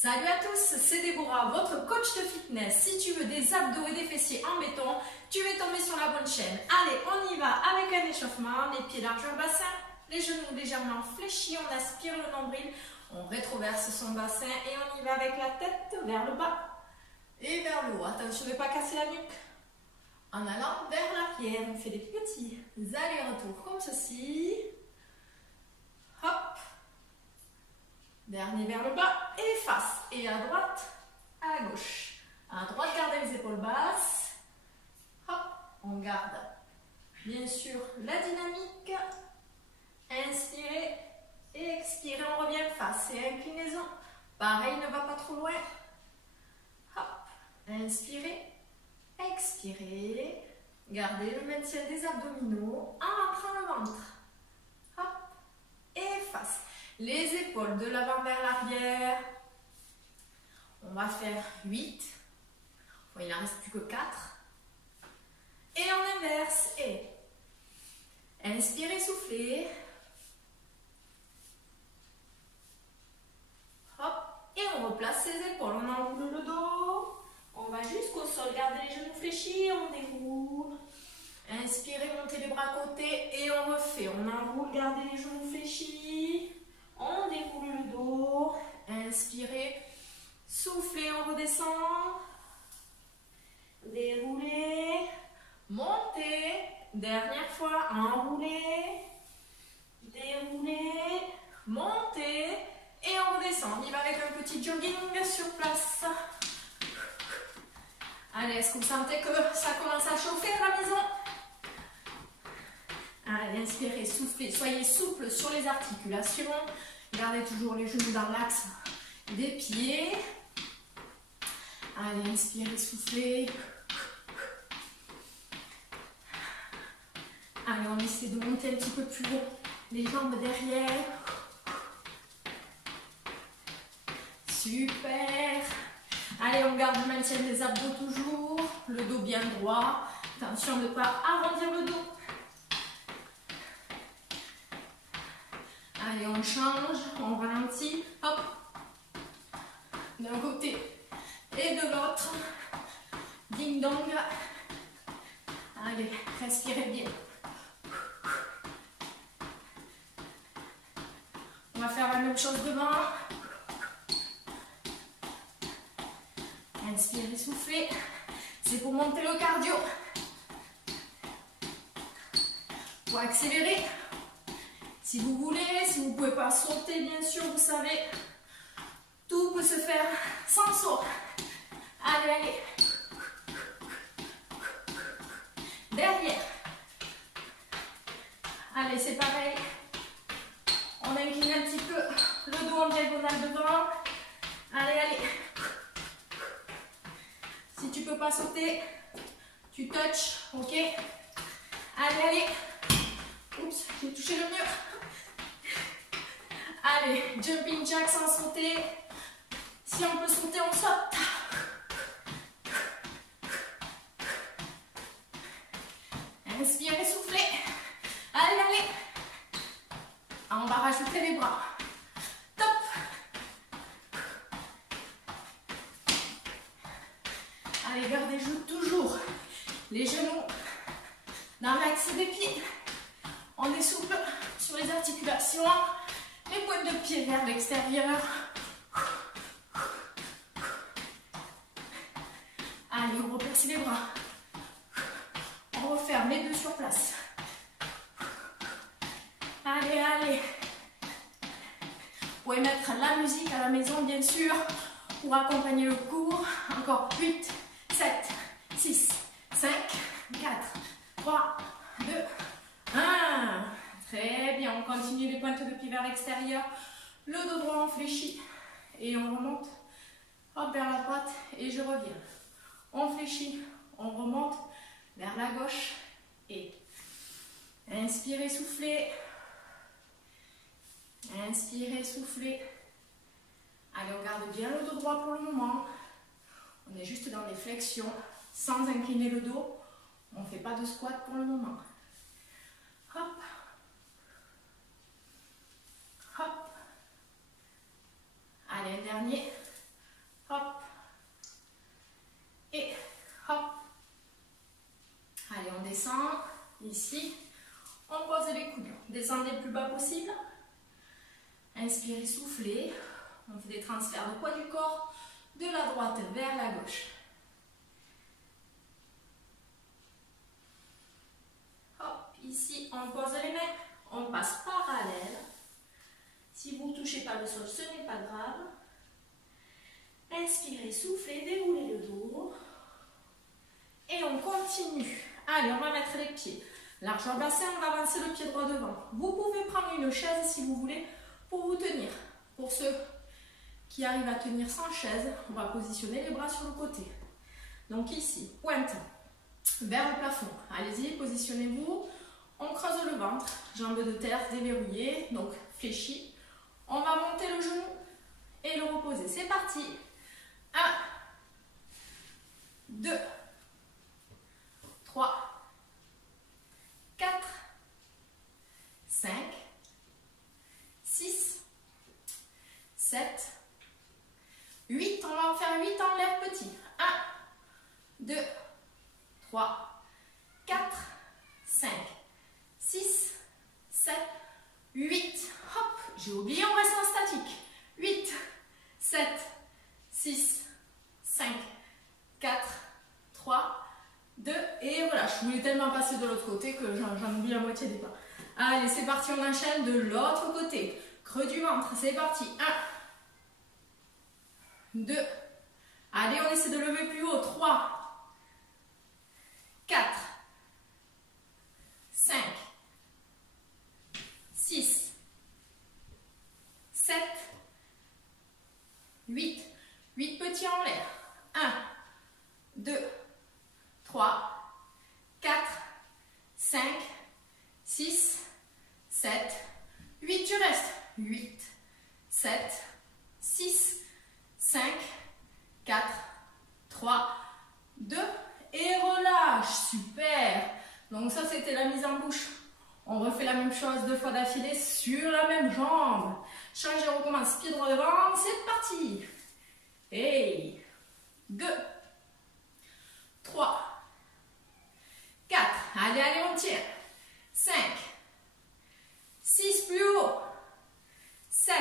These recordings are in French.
Salut à tous, c'est Déborah, votre coach de fitness. Si tu veux des abdos et des fessiers en béton, tu es tombé sur la bonne chaîne. Allez, on y va avec un échauffement, les pieds largeur bassin, les genoux légèrement fléchis, on aspire le nombril, on rétroverse son bassin et on y va avec la tête vers le bas et vers le haut. Attention de ne pas casser la nuque. En allant vers l'arrière, on fait des petits allers-retours comme ceci. Hop. Dernier vers le bas et face. Et à droite, à gauche. À droite, gardez les épaules basses. Hop, on garde bien sûr la dynamique. Inspirez et expirez, on revient face et inclinaison. Pareil, ne va pas trop loin. Hop, inspirez, expirez. Gardez le maintien des abdominaux en rentrant le ventre. Hop, et face. Les épaules de l'avant vers l'arrière. On va faire 8. Bon, il n'en reste plus que 4. Et on inverse. Et inspirez, soufflez. Hop. Et on replace ses épaules. On enroule le dos. On va jusqu'au sol. Gardez les genoux fléchis. On déroule. Inspirez, montez les bras à côté. Et on refait. On enroule, gardez les genoux fléchis. On déroule le dos, inspirez, soufflez, on redescend, déroulez, montez, dernière fois, enroulez, déroulez, montez et on redescend. On y va avec un petit jogging sur place. Allez, est-ce que vous sentez que ça commence à chauffer à la maison? Allez, inspirez, soufflez, soyez souple sur les articulations. Gardez toujours les genoux dans l'axe des pieds. Allez, inspirez, soufflez. Allez, on essaie de monter un petit peu plus haut. Les jambes derrière. Super. Allez, on garde le maintien des abdos toujours. Le dos bien droit. Attention de ne pas arrondir le dos. Allez, on change, on ralentit, hop, d'un côté et de l'autre, ding dong. Allez, respirez bien. On va faire la même chose devant. Inspirez, soufflez, c'est pour monter le cardio. Pour accélérer. Si vous voulez, si vous ne pouvez pas sauter, bien sûr, vous savez, tout peut se faire sans saut. Allez, allez. Derrière. Allez, c'est pareil. On incline un petit peu le dos en diagonale devant. Allez, allez. Si tu ne peux pas sauter, tu touches, ok? Allez, allez. Oups, j'ai touché le mur. Allez, jumping jack sans sauter. Si on peut sauter, on saute. Inspirez, soufflez. Allez, allez. On va rajouter les bras. Top. Allez, gardez toujours les genoux dans l'axe des pieds. On est souple sur les articulations. Les pointes de pied vers l'extérieur. Allez, on replace les bras. On referme les deux sur place. Allez, allez. Vous pouvez mettre la musique à la maison, bien sûr, pour accompagner le cours. Encore 8, 7, 6, 5, 4, 3, 2, 1. Très bien, on continue les pointes de pied vers l'extérieur. Le dos droit on fléchit et on remonte. Hop, vers la droite et je reviens. On fléchit, on remonte vers la gauche et inspirez, soufflez. Inspirez, soufflez. Allez, on garde bien le dos droit pour le moment. On est juste dans des flexions sans incliner le dos. On ne fait pas de squat pour le moment. Hop. Hop. Allez, un dernier. descend ici. On pose les coudes. Descendez le plus bas possible. Inspirez, soufflez. On fait des transferts de poids du corps de la droite vers la gauche. Hop, ici, on pose les mains. On passe parallèle. Si vous ne touchez pas le sol, ce n'est pas grave. Inspirez, soufflez, déroulez le dos. Et on continue. Allez, on va mettre les pieds. Largeur bassin, on va avancer le pied droit devant. Vous pouvez prendre une chaise si vous voulez pour vous tenir. Pour ceux qui arrivent à tenir sans chaise, on va positionner les bras sur le côté. Donc ici, pointe vers le plafond. Allez-y, positionnez-vous. On creuse le ventre, jambes de terre déverrouillées, donc fléchies. On va monter le genou et le reposer. C'est parti. 1, 2, 3, 4, 5, 6, 7, 8. On va en faire 8 en l'air petit. 1, 2, 3, 4, 5, 6, 7, 8. Hop, j'ai oublié, on reste en statique. 8, 7, 6, 5, 4, 3, 2, et voilà, je voulais tellement passer de l'autre côté que j'en oublie la moitié des pas. Allez, c'est parti, on enchaîne de l'autre côté. Creux du ventre, c'est parti. 1, 2, allez, on essaie de lever plus haut. 3, 4, 5, 6, 7, 8. 8 petits en l'air. 1, 2, 3, 4, 5, 6, 7, 8. Tu restes. 8, 7, 6, 5, 4, 3, 2. Et relâche. Super. Donc ça, c'était la mise en bouche. On refait la même chose 2 fois d'affilée sur la même jambe. Change et recommence. Pied droit devant. C'est parti. Et 2, 3, 4. Allez, allez, on tire. 5, 6 plus haut. 7,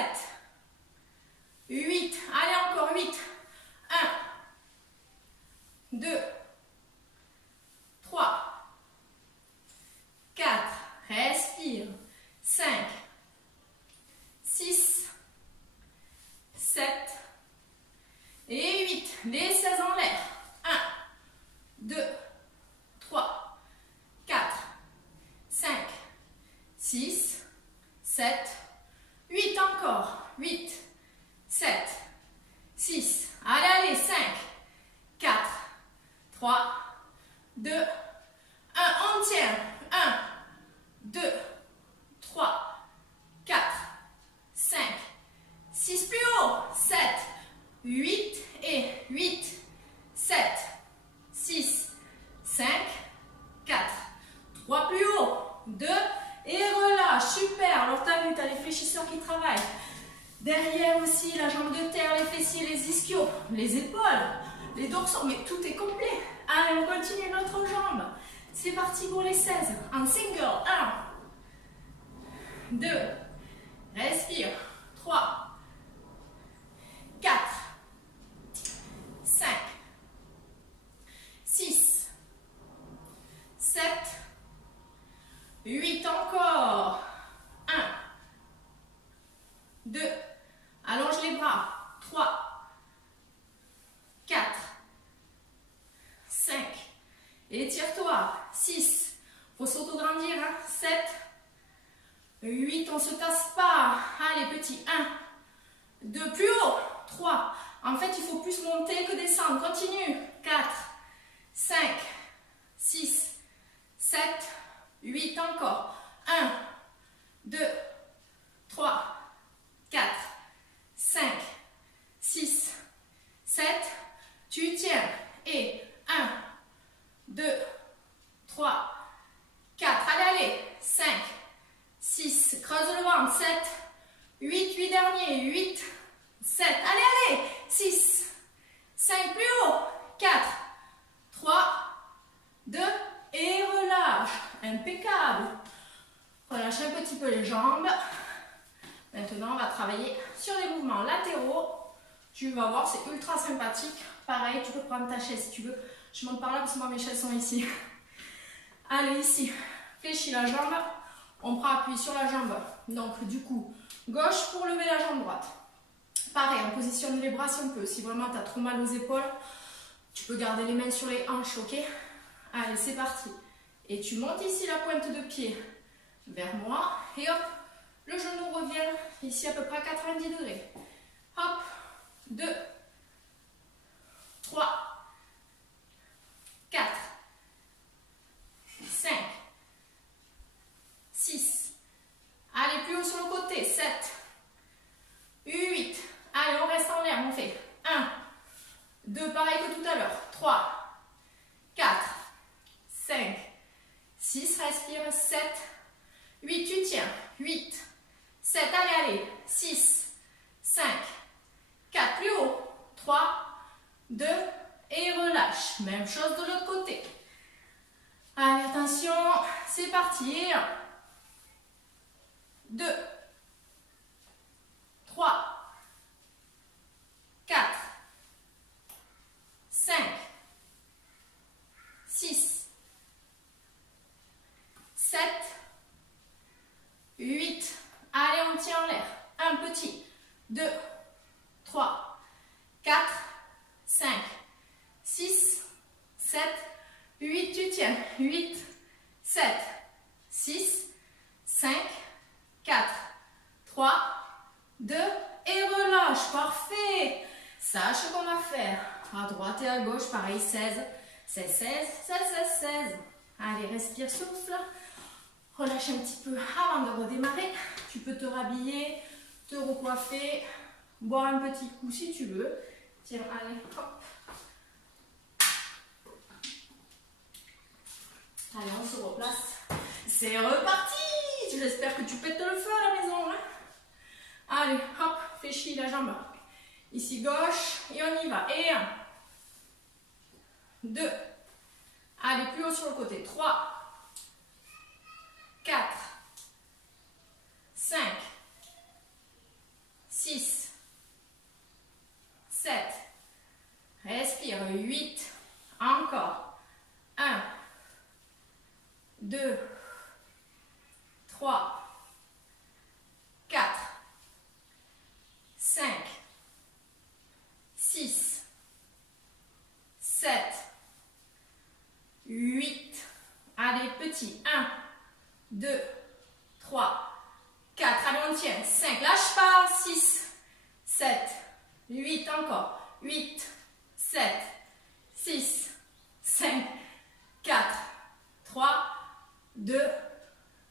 8. Allez, encore 8. 1, 2, 3, 4. Respire. 5, 6, 7 et 8. Les 16 en l'air. 1, 2, 3, 4, 5, 6, 7, 8 encore. 8, 7, 6. Allez, allez, 5, 4, 3, 2, 1. On tient. 1, 2, 3, 4, 5, 6 plus haut. 7, 8 et 8, 7, 6, 5, 4, 3 plus haut, 2 et relâche. Super. Alors tu as vu, tu as les fléchisseurs qui travaillent. Derrière aussi la jambe de terre, les fessiers, les ischios, les épaules, les dorsaux, mais tout est complet. Allez, on continue notre jambe. C'est parti pour les 16. En single. 1, 2, respire. 3, 4, 5, 6, 7, 8 encore. 1, 2, allonge les bras. 3, 4, 5, étire-toi. 6, faut s'auto-grandir. 7, 8, on se tasse pas. Allez, petit. 1, 2, plus haut. 3, en fait, il faut plus monter que descendre. Continue. 4, 5, 6, 7, 8 encore. 1, 2, 3, 4, 5, 6, 7. Tu tiens. Et 1, 2, 3, 4. Allez, allez. 5, 6. Creuse le ventre. 7, 8. 8 derniers. 8, 7. Allez, allez. 6, 5 plus haut. 4, 3, 2 et relâche. lâche un petit peu les jambes. Maintenant, on va travailler sur les mouvements latéraux. Tu vas voir, c'est ultra sympathique. Pareil, tu peux prendre ta chaise si tu veux. Je monte par là parce que moi, mes chaises sont ici. Allez, ici, fléchis la jambe. On prend appui sur la jambe. Donc, du coup, gauche pour lever la jambe droite. Pareil, on positionne les bras si on peut. Si vraiment tu as trop mal aux épaules, tu peux garder les mains sur les hanches, ok? Allez, c'est parti. Et tu montes ici la pointe de pied vers moi. Et hop, le genou revient ici à peu près à 90 degrés. Hop, 2, 3, 4, 5, 6. Allez, plus haut sur le côté. 7, 8. Allez, on reste en l'air. On fait 1, 2, pareil que tout à l'heure. 3, 4, 5, 6. Respire. 7, 8. Tu tiens. 8, 7. Allez, allez. 6, 5, 4. Plus haut. 3, 2. Et relâche. Même chose de l'autre côté. Allez, attention. C'est parti. 1, 2, 3, 4, 5, 6, 7, 8. Allez, on tient en l'air. Un petit. 2, 3, 4, 5, 6, 7, 8. Tu tiens. 8, 7, 6, 5, 4, 3, 2 et relâche. Parfait. Sache ce qu'on va faire. À droite et à gauche, pareil, 16, 16, 16, 16, 16, 16. Allez, respire, souffle. Relâche un petit peu avant de redémarrer. Tu peux te rhabiller, te recoiffer, boire un petit coup si tu veux. Tiens, allez, hop. Allez, on se replace. C'est reparti. J'espère que tu pètes le feu à la maison. Hein? Allez, hop, fléchis la jambe. Ici, gauche, et on y va. Et 1, 2. Allez, plus haut sur le côté. 3, 4, 5, 6, 7. Respire. 8. Encore. 1, 2, 3, 4, 5, 6, 7, 8. Allez, petit. 1, 2, 3, 4. Allez, on tient. 5. Lâche pas. 6, 7, 8. Encore. 8, 7, 6, 5, 4, 3, 2,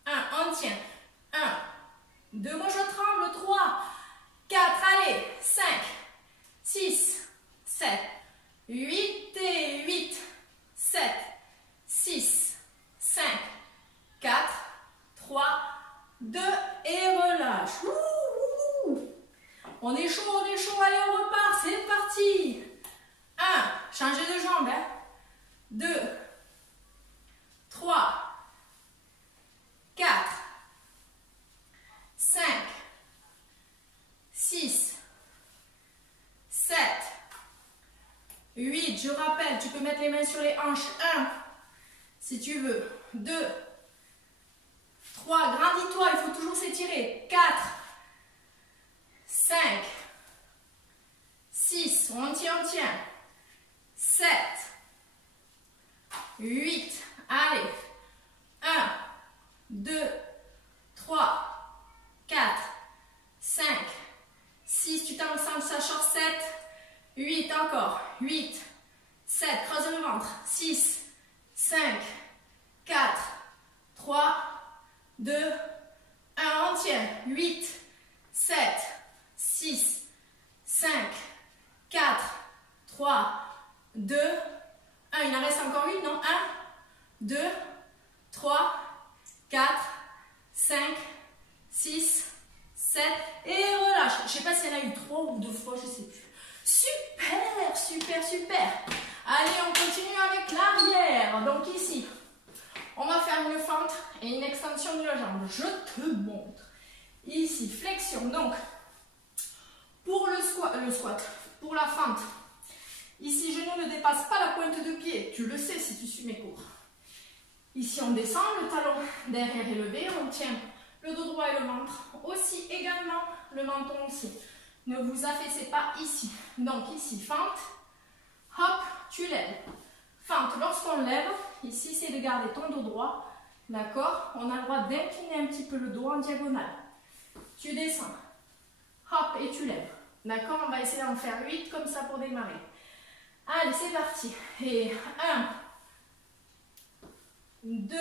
1. On tient. 1, 2. Moi, je tremble. 3, 4. Allez. 5, 6, 7, 8 et 8, 7, 6, 5, 4, 3, 2 et relâche. On est chaud, allez, on repart, c'est parti. 1, changez de jambe. 2, 3, 4, 5, 6, 7, 8. Je rappelle, tu peux mettre les mains sur les hanches. 1, si tu veux. 2, 3, grandis-toi, il faut toujours s'étirer. 4, 5, 6, on tient. 7, 8, allez. 1, 2, 3, 4, 5, 6, tu t'en sens, ça short. 7, 8, encore. 8, 7, creuse le ventre. 6, 5, 4, 3, 2, 1, on tient. 8, 7, 6, 5, 4, 3, 2, 1. Il en reste encore 8, non? 1, 2, 3, 4, 5, 6, 7 et relâche. Je ne sais pas si elle a eu 3 ou 2 fois, je ne sais plus. Super. Allez, on continue avec l'arrière. Donc ici, On va faire une fente et une extension de la jambe. Je te montre. Ici, flexion. Donc, pour le squat, pour la fente, ici, genou ne dépasse pas la pointe de pied. Tu le sais si tu suis mes cours. Ici, on descend, le talon derrière élevé, on tient le dos droit et le ventre. Aussi, également, le menton aussi. Ne vous affaissez pas ici. Donc, ici, fente. Hop, tu lèves. Fente, lorsqu'on lève, ici, c'est de garder ton dos droit. D'accord? On a le droit d'incliner un petit peu le dos en diagonale. Tu descends. Hop, et tu lèves. D'accord? On va essayer d'en faire 8 comme ça pour démarrer. Allez, c'est parti. Et 1, 2,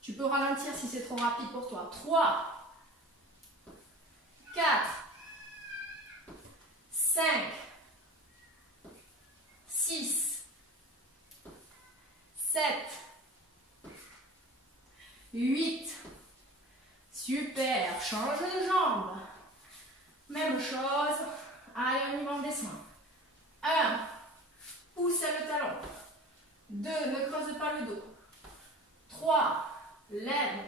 tu peux ralentir si c'est trop rapide pour toi. 3, 4, 5, 6, 7, 8. Super. Change de jambe. Même chose. Allez, on y va, on descend. 1. Pousse le talon. 2. Ne creuse pas le dos. 3. Lève.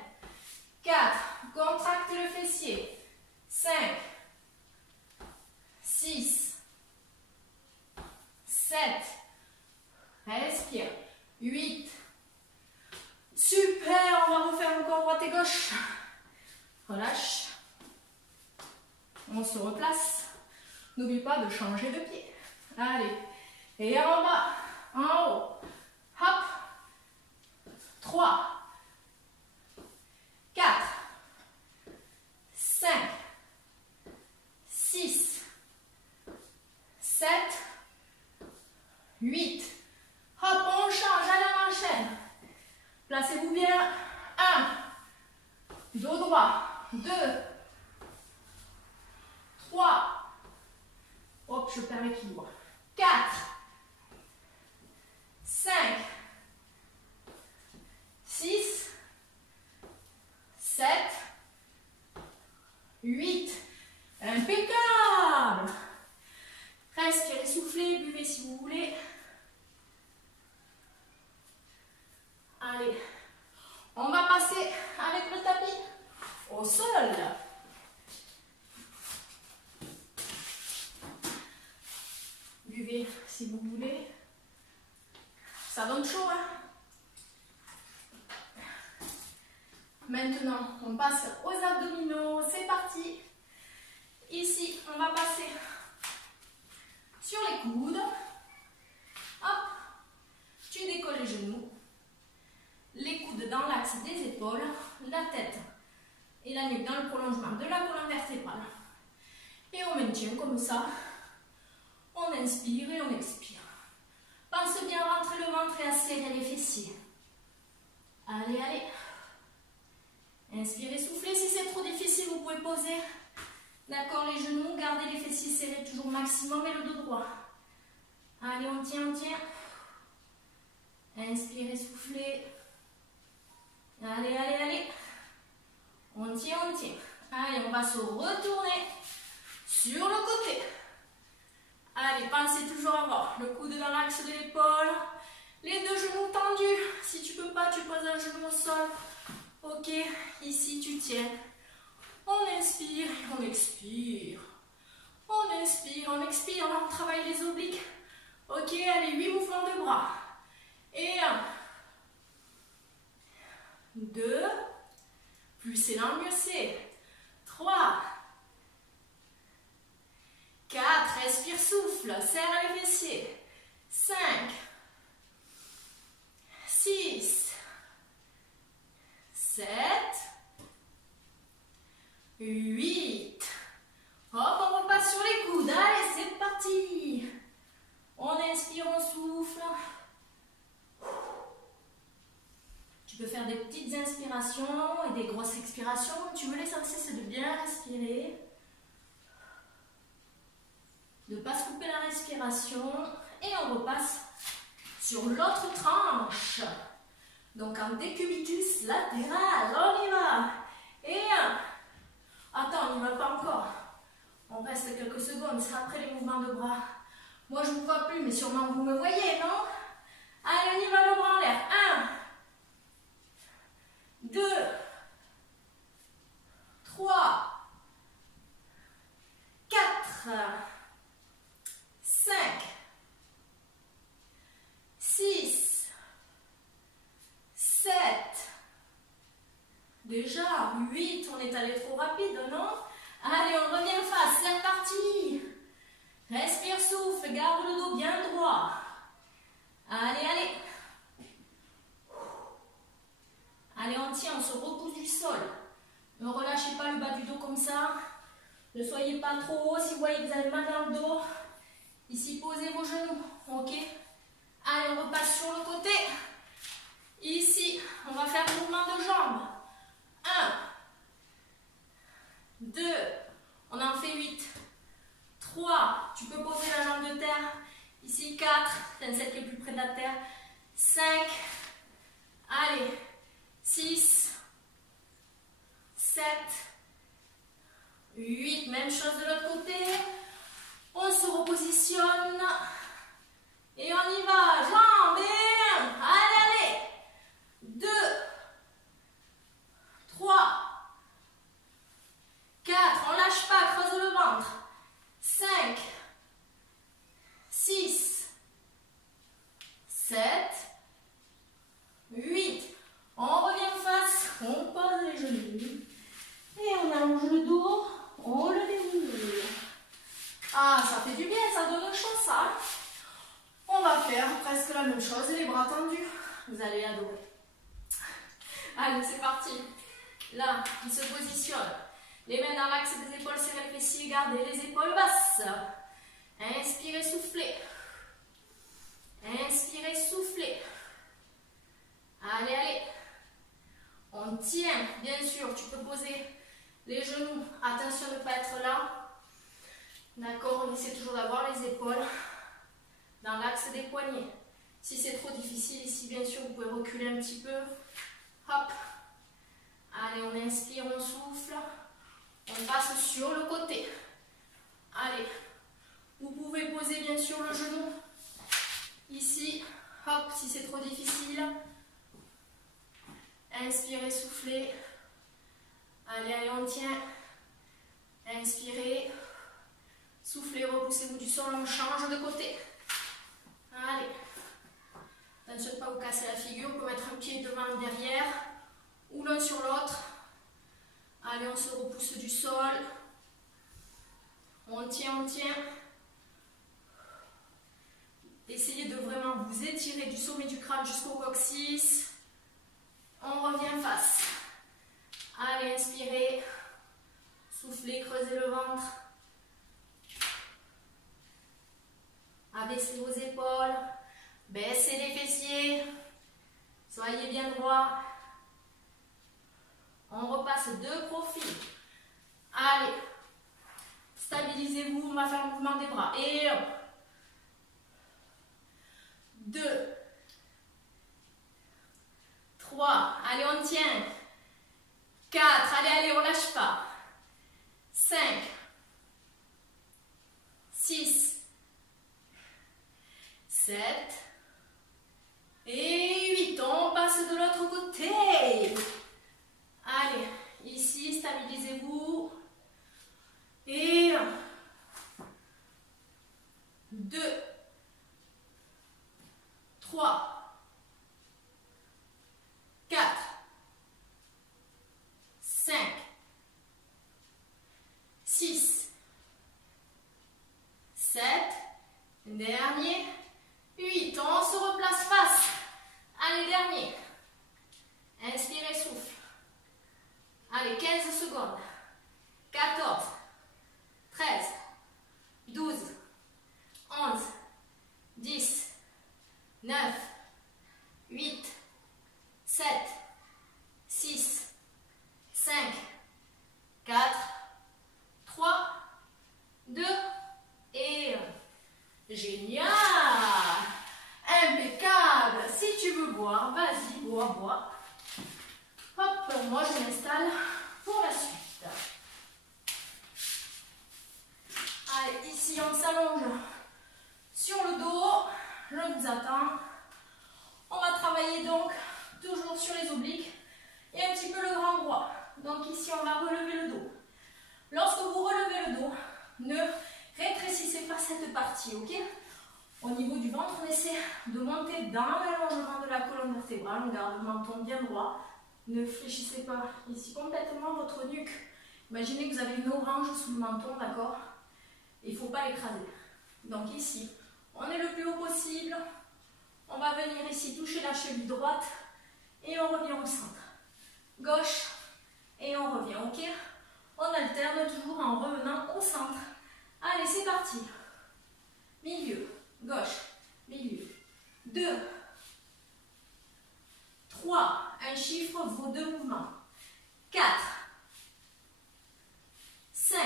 4. Contracte le fessier. 5. 6. 7. Respire. 8. Super. On va refaire encore droite et gauche. Relâche. On se replace. N'oublie pas de changer de pied. Allez. Et en bas, en haut. Hop. 3, 4, 5, 6, 7, 8. Hop, on change. Allez, on enchaîne. Placez-vous bien. 1. Dos droit. 2. 3. Hop, je perds l'équilibre. 4. 5. 6. 7. 8. Impeccable. Respirez, soufflez, buvez si vous voulez. Allez. On va passer avec le tapis au sol. Buvez si vous voulez. Ça donne chaud, hein? Maintenant, on passe aux abdominaux. C'est parti. Ici, on va passer sur les coudes. Hop. Tu décolles les genoux. Les coudes dans l'axe des épaules. La tête et la nuque dans le prolongement de la colonne vertébrale. Et on maintient comme ça. On inspire et on expire. Pense bien à rentrer le ventre et à serrer les fessiers. Allez, allez. Inspirez, soufflez. Si c'est trop difficile, vous pouvez poser. D'accord, les genoux. Gardez les fessiers serrés toujours maximum et le dos droit. Allez, on tient, on tient. Inspirez, soufflez. Allez, allez, allez. On tient, on tient. Allez, on va se retourner sur le côté. Allez, pensez toujours à avoir le coude dans l'axe de l'épaule. Les deux genoux tendus. Si tu ne peux pas, tu poses un genou au sol. Ok, ici tu tiens. On inspire, on expire. On inspire, on expire. On travaille les obliques. Ok, allez, 8 mouvements de bras. Et 1, 2, plus c'est lent, mieux c'est. 3, 4, respire, souffle, serre les fessiers. 5, 6, 7, 8. Hop, on repasse sur les coudes. Allez, c'est parti. On inspire, on souffle. Tu peux faire des petites inspirations et des grosses expirations. Tu veux l'essentiel, c'est de bien respirer. De ne pas se couper la respiration. Et on repasse sur l'autre tranche. Donc en décubitus latéral. On y va. Et 1. Attends, on n'y va pas encore. On reste quelques secondes. C'est après les mouvements de bras. Moi, je ne vous vois plus, mais sûrement vous me voyez, non? Allez, on y va, le bras en l'air. 1. 2, 3, 4, 5, 6, 7, déjà 8, on est allé trop rapide, non? Allez, on revient face, c'est reparti. Respire, souffle, garde le dos bien droit. Allez, allez. Allez, on tient, on se repousse du sol. Ne relâchez pas le bas du dos comme ça. Ne soyez pas trop haut si vous voyez que vous avez mal dans le dos. Ici, posez vos genoux, ok? Allez, on repasse sur le côté. Ici, on va faire le mouvement de jambes. 1, 2, on en fait 8. 3, tu peux poser la jambe de terre. Ici, 4, t'insètes le plus près de la terre. 5, allez, 6, 7, 8, même chose de l'autre côté. On se repositionne. Et on y va. Jambes et 1. Allez, allez. 2, 3, 4. On lâche pas, creuse le ventre. 5, 6, 7, 8. On revient en face. On pose les genoux. Et on allonge le dos. On le déroule. Ah, ça fait du bien, ça donne chaud, ça. On va faire presque la même chose, les bras tendus. Vous allez adorer. Allez, c'est parti. Là, on se positionne. Les mains dans l'axe des épaules, serrez les fessiers, gardez les épaules basses. Inspirez, soufflez. Inspirez, soufflez. Allez, allez. On tient, bien sûr, tu peux poser les genoux. Attention de ne pas être là. D'accord, on essaie toujours d'avoir les épaules dans l'axe des poignets. Si c'est trop difficile, ici, bien sûr, vous pouvez reculer un petit peu. Hop. Allez, on inspire, on souffle. On passe sur le côté. Allez. Vous pouvez poser, bien sûr, le genou. Ici. Hop, si c'est trop difficile. Inspirez, soufflez. Allez, allez, on tient. Inspirez. Soufflez, repoussez-vous du sol, on change de côté. Allez. Attention de ne pas vous casser la figure. On peut mettre un pied devant et derrière. Ou l'un sur l'autre. Allez, on se repousse du sol. On tient, on tient. Essayez de vraiment vous étirer du sommet du crâne jusqu'au coccyx. On revient face. Allez, inspirez. Soufflez, creusez le ventre. Abaissez vos épaules. Baissez les fessiers. Soyez bien droit. On repasse de profil. Allez. Stabilisez-vous. On va faire le mouvement des bras. Et 1, 2, 3. Allez, on tient. 4. Allez, allez, on lâche pas. 5, 6, 7 et 8. On passe de l'autre côté. Allez, ici, stabilisez-vous. Et 1, 2, 3, 4, 5, 6, 7, dernier, 8. On se replace face. Allez, dernier. Inspirez, souffle. Allez, 15 secondes. 14, 13, 12, 11, 10, 9, 8, 7, 6, 5, 4, 3, 2 et 1. Génial! Impeccable! Si tu veux boire, vas-y, bois, bois. Hop, moi je m'installe pour la suite. Allez, ici on s'allonge sur le dos. Je vous attends. On va travailler donc toujours sur les obliques. et un petit peu le grand droit. Donc ici, on va relever le dos. Lorsque vous relevez le dos, ne rétrécissez pas cette partie, ok? Au niveau du ventre, on essaie de monter dans l'allongement de la colonne vertébrale. On garde le menton bien droit. Ne fléchissez pas ici complètement votre nuque. Imaginez que vous avez une orange sous le menton, d'accord? Il ne faut pas l'écraser. Donc ici, on est le plus haut possible. On va venir ici toucher la cheville droite et on revient au centre. Gauche et on revient, ok? On alterne toujours en revenant au centre. Allez, c'est parti. Milieu, gauche, milieu. 2, 3, un chiffre vaut 2 mouvements. 4, 5,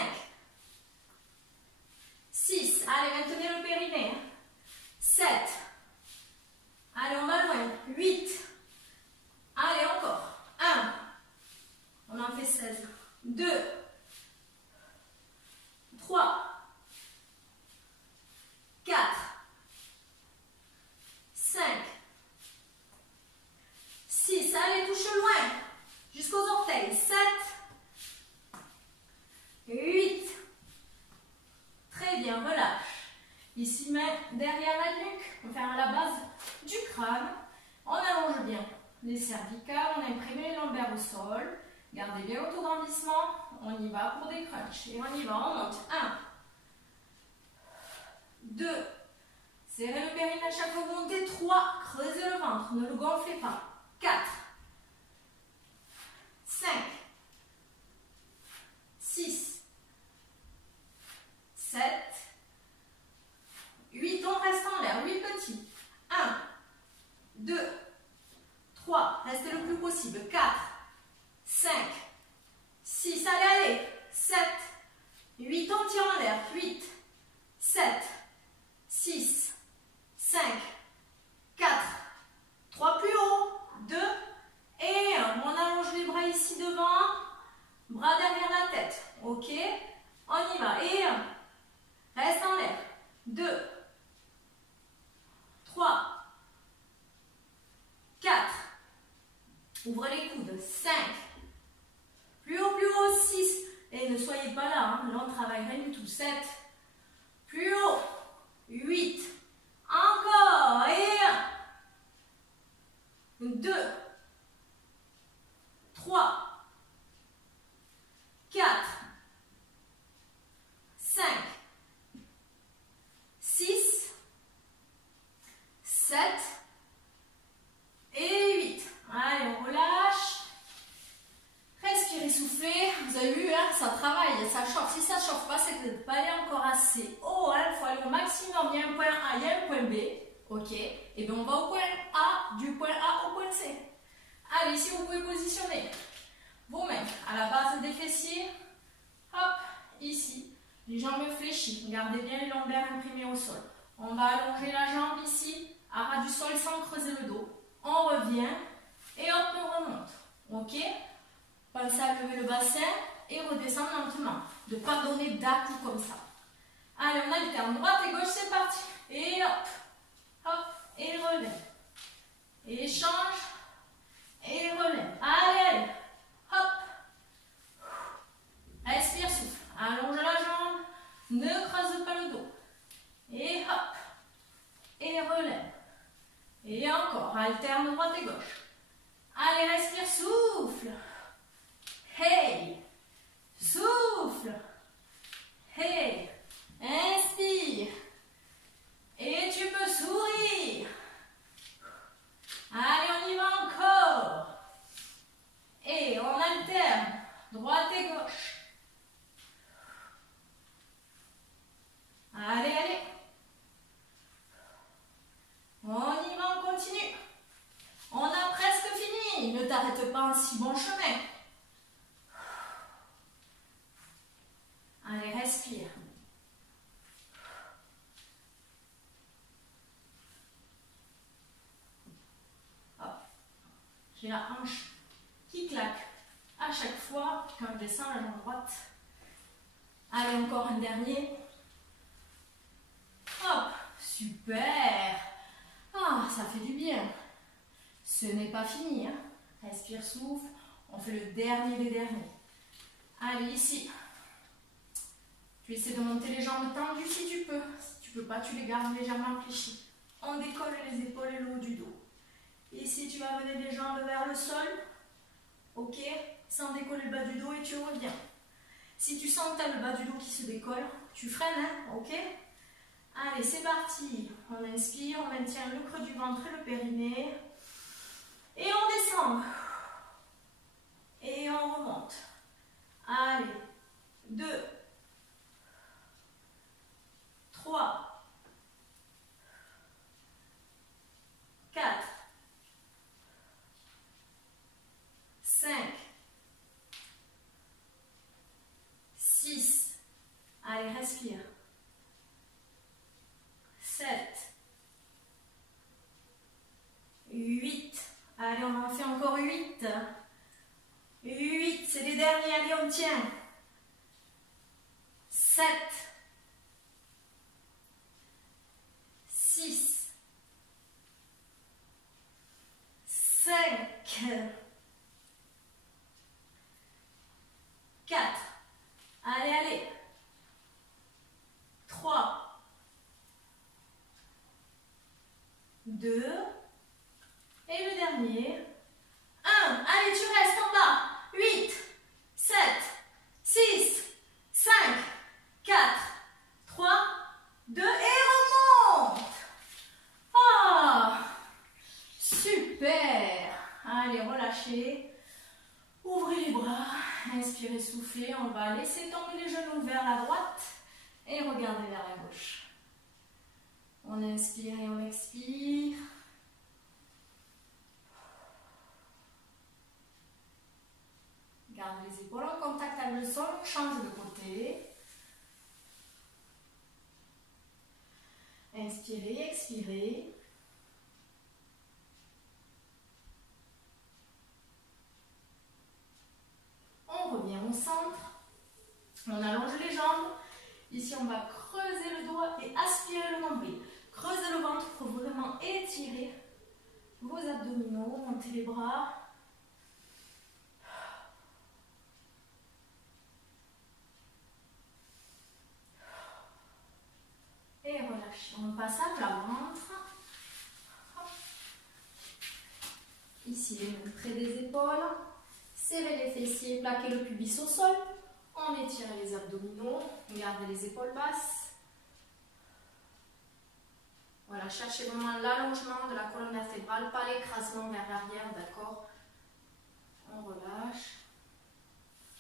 6, allez, maintenez le périnée. 7, allez, on va loin. 8, allez, encore. 1, on en fait 16. 2, 3, 4, 5, 6, allez, touche loin, jusqu'aux orteils. 7, 8, très bien, relâche. Ici, main derrière la nuque, on ferme la base du crâne. On allonge bien les cervicales, on imprime les lombaires au sol. Gardez bien l'autograndissement. On y va pour des crunchs. Et on y va, on monte. 1, 2, serrez le périnée à chaque fois que vous montez. 3, creusez le ventre, ne le gonflez pas. 4, 5, 6, 7, 8, on reste en l'air, 8 petits. 1, 2, 3, restez le plus possible. 4, 5, 6, allez, allez. 7, 8, on tire en l'air. 8, 7, 6, 5, 4, 3 plus haut, 2 et 1. On allonge les bras ici devant, bras derrière la tête. Ok, on y va. Et 1, reste en l'air. 2, 3, 4, ouvrez les coudes. 5, plus haut, 6. Et ne soyez pas là, hein. Là on ne travaille rien du tout. 7, plus haut, 8, encore, et 1, 2, 3, 4, 5, 6, 7 et 8. Allez, on relâche. Respirez, soufflez. Vous avez vu, hein, ça travaille, ça chauffe. Si ça ne chauffe pas, c'est que vous n'êtes pas allé encore assez haut. Il faut aller au maximum. Il y a un point A, il y a un point B. Ok. Et bien, on va au point A, du point A au point C. Allez, ici, vous pouvez positionner vos mains à la base des fessiers. Hop, ici. Les jambes fléchies. Gardez bien les lombaires imprimés au sol. On va allonger la jambe ici, à ras du sol sans creuser le dos. On revient et hop, on remonte. Ok? Pensez à lever le bassin et redescendre lentement. De ne pas donner d'à-coups comme ça. Allez, on alterne droite et gauche, c'est parti. Et hop, hop, et relève. Et change, et relève. Allez, allez, hop. Respire, souffle. Allonge la jambe, ne creuse pas le dos. Et hop, et relève. Et encore, alterne droite et gauche. Allez, respire, souffle. Hey, souffle. Hey, inspire. Et tu peux sourire. Allez, on y va encore. Et on alterne droite et gauche. Allez, allez. On y va, on continue. On a presque fini. Ne t'arrête pas en si bon chemin. Allez, respire. Hop. J'ai la hanche qui claque à chaque fois quand je descends la jambe droite. Allez, encore un dernier. Hop, super. Ah, ça fait du bien. Ce n'est pas fini, hein. Respire, souffle. On fait le dernier des derniers. Allez, ici. Tu essaies de monter les jambes tendues si tu peux. Si tu ne peux pas, tu les gardes légèrement fléchies. On décolle les épaules et le haut du dos. Ici, tu vas mener les jambes vers le sol. Ok? Sans décoller le bas du dos et tu reviens. Si tu sens que tu as le bas du dos qui se décolle, tu freines, hein? Ok? Allez, c'est parti. On inspire, on maintient le creux du ventre et le périnée. Et on descend. Et on remonte. Allez. 2, 3, 4, 5, 6. Allez, respire. 7, 8. Allez, on en fait encore 8. 8, c'est les derniers. Allez, on tient. 7, 6, 5, 4. Allez, allez. 3, 2. Et le dernier. 1. Allez, tu restes en bas. 8, 7, 6, 5, 4, 3, 2 et remonte. Ah, super. Allez, relâchez. Ouvrez les bras. Inspirez, soufflez. On va laisser tomber les genoux vers la droite et regardez vers la gauche. On inspire et on expire. Garde les épaules en contact avec le sol, on change de côté. Inspirez, expirez. On revient au centre. On allonge les jambes. Ici, on va creuser le doigt et aspirer le nombril. Creusez le ventre pour vraiment étirer vos abdominaux. Montez les bras. Et relâchez. On passe à plat ventre. Ici, les mains près des épaules. Serrez les fessiers, plaquez le pubis au sol. On étire les abdominaux. Gardez les épaules basses. Voilà, cherchez vraiment l'allongement de la colonne vertébrale, pas l'écrasement vers l'arrière, d'accord? On relâche.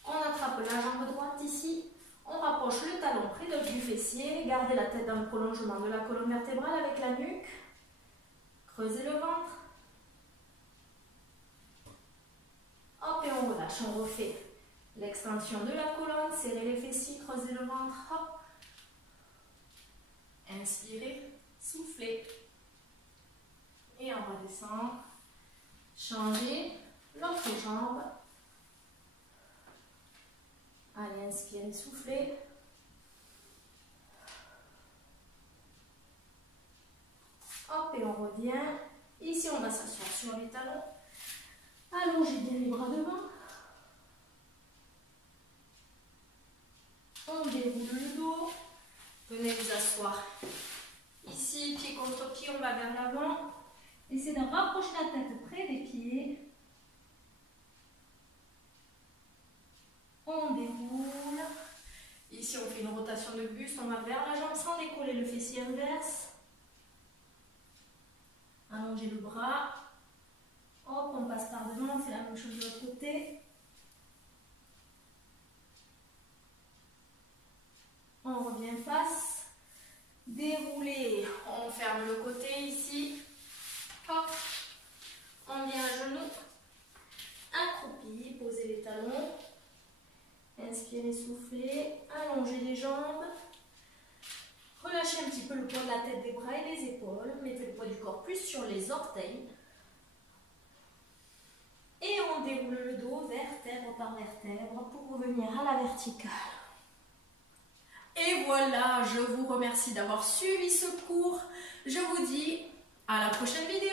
On attrape la jambe droite ici. On rapproche le talon près du fessier. Gardez la tête dans le prolongement de la colonne vertébrale avec la nuque. Creusez le ventre. Hop, et on relâche. On refait l'extension de la colonne. Serrez les fessiers, creusez le ventre. Hop. Inspirez, soufflez. Et on redescend. Changez l'autre jambe. Allez, inspirez, soufflez. Hop, et on revient. Ici, on va s'asseoir sur les talons. Allongez bien les bras devant. On déroule le dos. Venez vous asseoir. Ici, pied contre pied, on va vers l'avant. Essayez de rapprocher la tête près des pieds. On déroule. Ici, on fait une rotation de buste. On va vers la jambe sans décoller le fessier inverse. Allongez le bras. Hop, on passe par devant. On fait la même chose de l'autre côté. On revient face. Déroulez. On ferme le côté ici. Hop. On vient à genoux. Accroupi. Posez les talons. Inspirez, soufflez, allongez les jambes, relâchez un petit peu le poids de la tête, des bras et des épaules, mettez le poids du corps plus sur les orteils. Et on déroule le dos vertèbre par vertèbre pour revenir à la verticale. Et voilà, je vous remercie d'avoir suivi ce cours. Je vous dis à la prochaine vidéo.